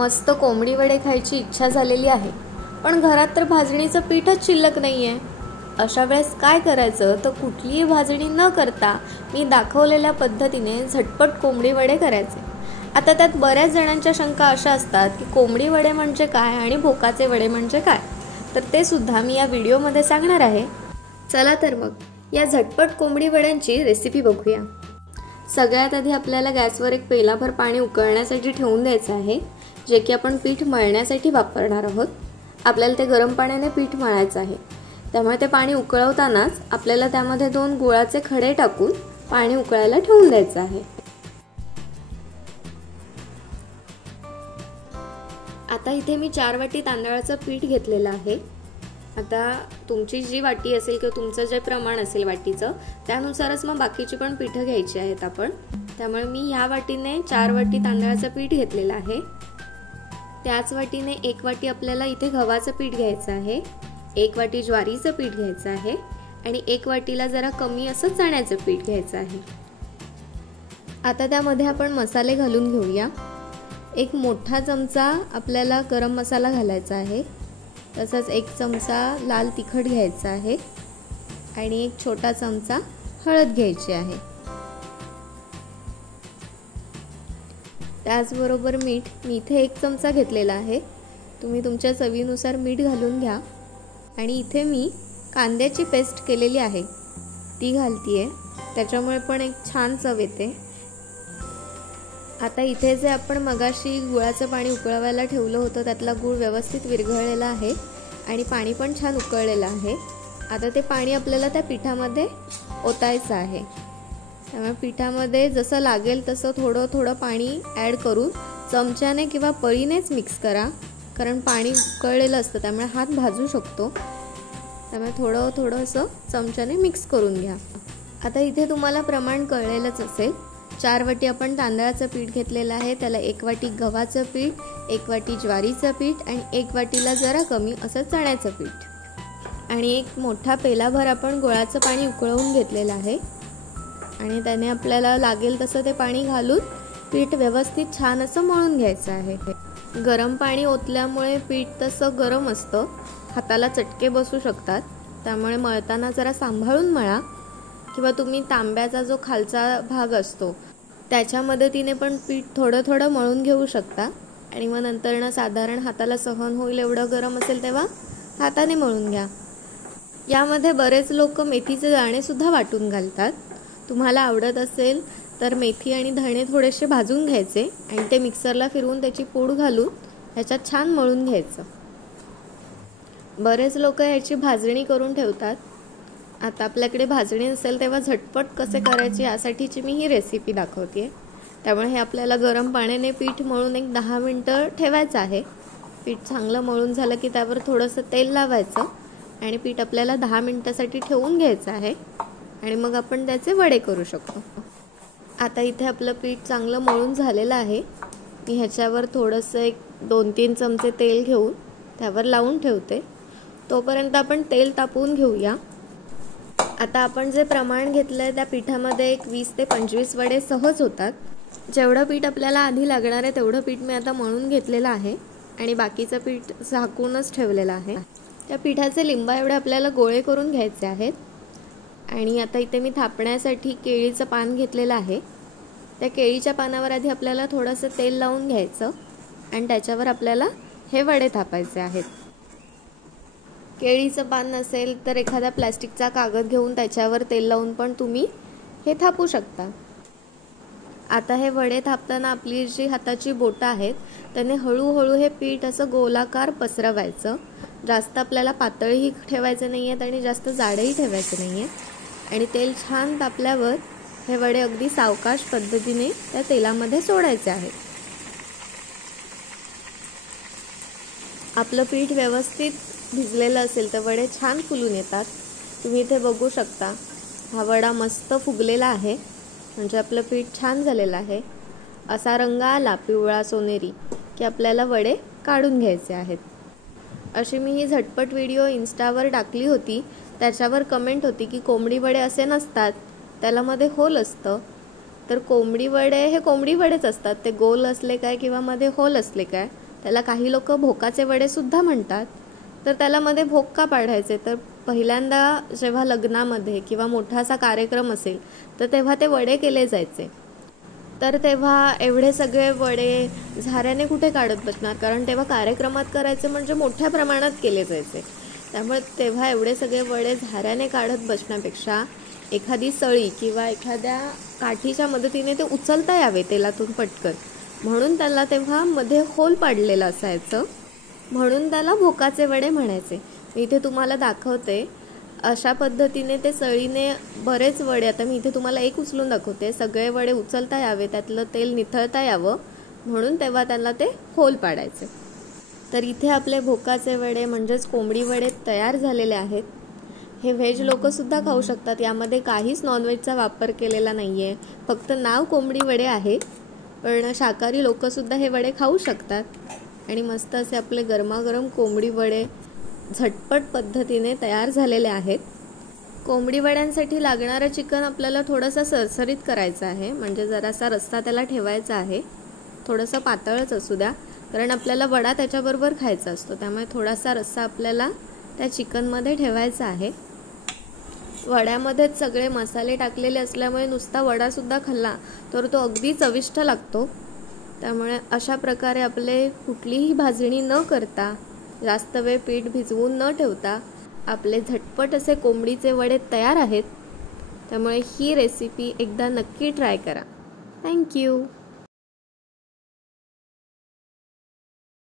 मस्त कोंबडी वडे खायची इच्छा झालेली आहे, पण घरात तर भाजणीचं पीठच शिल्लक नाही आहे। अशा वेळेस काय करायचं तर कुठलीही भाजणी न करता मी दाखवलेल्या पद्धतीने झटपट कोंबडी वडे करायचे। आता त्यात बऱ्याच जणांच्या शंका अशा असतात की कोंबडी वडे म्हणजे काय आणि भोकाचे वडे म्हणजे काय, तर ते सुद्धा मी या व्हिडिओमध्ये सांगणार आहे। चला तर मग या झटपट कोंबडी वड्यांची रेसिपी बघूया। सगळ्यात आधी आपल्याला गॅसवर एक पेलाभर पाणी उकळण्यासाठी ठेवून द्यायचं आहे, जे की आपण पीठ मळण्यासाठी वापरणार आहोत। आपल्याला ते गरम पाण्याने पीठ मळायचं आहे, त्यामुळे ते पाणी उकळवतानाच आपल्याला त्यामध्ये 2 गुळाचे खडे टाकून पाणी उकळायला ठेवून द्यायचं आहे। आता इथे मी 4 वाटी तांदळाचं पीठ घेतलेलं आहे। आता तुमची जी वाटी असेल किंवा तुमचं जे प्रमाण असेल वाटीचं त्यानुसारच मग बाकीची पण पीठं घ्यायची आहेत आपण। त्यामुळे मी ह्या वाटीने 4 वाटी तांदळाचं पीठ घेतलेलं आहे। त्याच वाटीने 1 वाटी आपल्याला इथे गव्हाचं पीठ घ्यायचं आहे, 1 वाटी ज्वारीचं पीठ घ्यायचं आहे आणि 1 वाटीला जरा कमी असं चण्याचं पीठ घ्यायचं आहे। आता त्यामध्ये आपण मसाले घालून घेऊया। एक मोठा चमचा आपल्याला गरम मसाला घालायचा आहे, तसंच 1 चमचा लाल तिखट घ्यायचा आहे आणि 1 छोटा चमचा हळद घ्यायची आहे। त्याचबरोबर मीठ मी इथे 1 चमचा घेतलेला आहे, तुम्ही तुमच्या चवीनुसार मीठ घालून घ्या। आणि इथे मी कांद्याची पेस्ट केलेली आहे ती घालतीये, त्याच्यामुळे पण एक छान चव येते। आता इथे जे आपण मगाशी गुळाचं पाणी उकळवायला ठेवलं होतं त्यातला गुळ व्यवस्थित विरघळलेला आहे आणि पाणी पण छान उकळलेलं आहे। आता ते पाणी आपल्याला त्या पिठामध्ये ओतायचं आहे, त्यामुळे पिठामध्ये जसं लागेल तसं थोडं थोडं पाणी ॲड करून चमच्याने किंवा पळीनेच मिक्स करा, कारण पाणी उकळलेलं असतं त्यामुळे हात भाजू शकतो। त्यामुळे थोडं थोडं असं चमच्याने मिक्स करून घ्या। आता इथे तुम्हाला प्रमाण कळलेलंच असेल, 4 वाटी आपण तांदळाचं पीठ घेतलेलं आहे, त्याला 1 वाटी गव्हाचं पीठ, 1 वाटी ज्वारीचं पीठ आणि 1 वाटीला जरा कमी असं चण्याचं पीठ आणि 1 मोठा पेलाभर आपण गुळाचं पाणी उकळवून घेतलेलं आहे आणि त्याने आपल्याला लागेल तसं ते पाणी घालून पीठ व्यवस्थित छान असं मळून घ्यायचं आहे। गरम पाणी ओतल्यामुळे पीठ तसं गरम असतं, हाताला चटके बसू शकतात, त्यामुळे मळताना जरा सांभाळून मळा किंवा तुम्ही तांब्याचा जो खालचा भाग असतो त्याच्या मदतीने पण पीठ थोडं थोडं मळून घेऊ शकता आणि मग नंतर साधारण हाताला सहन होईल एवढं गरम असेल तेव्हा हाताने मळून घ्या। यामध्ये बरेच लोक मेथीचे दाणे सुद्धा वाटून घालतात, तुम्हाला आवडत असेल तर मेथी आणि धणे थोडेसे भाजून घ्यायचे आणि ते मिक्सरला फिरवून त्याची पूड घालून ह्याच्यात छान मळून घ्यायचं। बरेच लोक ह्याची भाजणी करून ठेवतात। आता आपल्याकडे भाजणी नसेल तेव्हा झटपट कसे करायचे यासाठीची मी ही रेसिपी दाखवते। त्यामुळे हे आपल्याला गरम पाण्याने पीठ मळून एक 10 मिनिटं ठेवायचं आहे। पीठ चांगलं मळून झालं की त्यावर थोडंसं तेल लावायचं आणि पीठ आपल्याला 10 मिनिटासाठी ठेवून घ्यायचं आहे आणि मग आपण त्याचे वडे करू शकतो। आता इथे आपलं पीठ चांगलं मळून झालेलं आहे, मी ह्याच्यावर थोडंसं एक 2-3 चमचे तेल घेऊन त्यावर लावून ठेवते, तोपर्यंत आपण तेल तापवून घेऊया। आता आपण जे प्रमाण घेतलंय त्या पिठामध्ये एक 20 ते 25 वडे सहज होतात। जेवढं पीठ आपल्याला आधी लागणार आहे तेवढं पीठ मी आता मळून घेतलेलं आहे आणि बाकीचं पीठ झाकूनच ठेवलेलं आहे। त्या पिठाचे लिंबा एवढे आपल्याला गोळे करून घ्यायचे आहेत आणि आता इथे मी थापण्यासाठी केळीचं पान घेतलेलं आहे। त्या केळीच्या पानावर आधी आपल्याला थोडंसं तेल लावून घ्यायचं आणि त्याच्यावर आपल्याला हे वडे थापायचे आहेत। केळीचं पान नसेल तर एखादा प्लास्टिकचा कागद घेऊन त्याच्यावर तेल लावून पण तुम्ही हे थापू शकता। आता हे वडे थापताना आपली जी हाताची बोटं आहेत त्याने हळूहळू हे पीठ असं गोलाकार पसरवायचं, जास्त आपल्याला पातळही ठेवायचं नाही आहेत आणि जास्त जाडही ठेवायचं नाही आहे आणि तेल छान तापल्यावर हे वडे अगदी सावकाश पद्धतीने त्या तेलामध्ये सोडायचे आहेत। आपलं पीठ व्यवस्थित भिजलेलं असेल तर वडे छान फुलून येतात। तुम्ही इथे बघू शकता हा वडा मस्त फुगलेला आहे, म्हणजे आपलं पीठ छान झालेलं आहे। असा रंग आला पिवळा सोनेरी की आपल्याला वडे काढून घ्यायचे आहेत। अशी मी ही झटपट व्हिडिओ इन्स्टावर टाकली होती, त्याच्यावर कमेंट होती की कोंबडी वडे असे नसतात, त्याला मध्ये होल असतं। तर कोंबडी वडे हे कोंबडी वडेच असतात, ते गोल असले काय किंवा मध्ये होल असले काय त्याला काही लोक भोकाचे वडे सुद्धा म्हणतात. तर त्याला मध्ये भोक का पाडायचे, तर पहिल्यांदा जेव्हा लग्नामध्ये किंवा मोठा असा कार्यक्रम असेल तर तेव्हा ते वडे केले जायचे. तर तेव्हा एवढे सगळे वडे झाऱ्याने कुठे काढत बसणार, कारण तेव्हा कार्यक्रमात करायचे म्हणजे मोठ्या प्रमाणात केले जायचे. त्यामुळे तेव्हा एवढे सगळे वडे झाऱ्याने काढत बसण्यापेक्षा एखादी सळी किंवा एखाद्या काठीच्या मदतीने ते उचलता यावे तेलातून पटकन, म्हणून त्याला तेव्हा मध्ये होल पाडलेलं असायचं, म्हणून त्याला भोकाचे वडे म्हणायचे. इथे तुम्हाला दाखवते अशा पद्धतीने ते सळीने बरेच वडे, आता मी इथे तुम्हाला एक उचलून दाखवते, सगळे वडे उचलता यावे, त्यातलं तेल निथळता यावं म्हणून तेव्हा त्यांना ते होल पाडायचे. तर इथे आपले भोकाचे वडे म्हणजेच कोंबडी वडे तयार झालेले आहेत. हे व्हेज लोकसुद्धा खाऊ शकतात, यामध्ये काहीच नॉनव्हेजचा वापर केलेला नाही आहे, फक्त नाव कोंबडी वडे आहे. पण शाकाहारी लोकसुद्धा हे वडे खाऊ शकतात. आणि मस्त असे आपले गरमागरम कोंबडी वडे झटपट पद्धतीने तयार झालेले आहेत. कोंबडी वड्यांसाठी लागणारं चिकन आपल्याला थोडंसं सरसरीत करायचं आहे, म्हणजे जरासा रस्सा त्याला ठेवायचा आहे, थोडंसं पातळच असू द्या, कारण आपल्याला वडा त्याच्याबरोबर खायचा असतो, त्यामुळे थोडासा रस्सा आपल्याला त्या चिकनमध्ये ठेवायचा आहे. वड्यामध्येच सगळे मसाले टाकलेले असल्यामुळे नुसता वडासुद्धा खाल्ला तर तो अगदी चविष्ट लागतो. त्यामुळे अशा प्रकारे आपले कुठलीही भाजणी न करता, जास्त वेळ पीठ भिजवून न ठेवता आपले झटपट असे कोंबडीचे वडे तयार आहेत. त्यामुळे ही रेसिपी एकदा नक्की ट्राय करा. थँक्यू.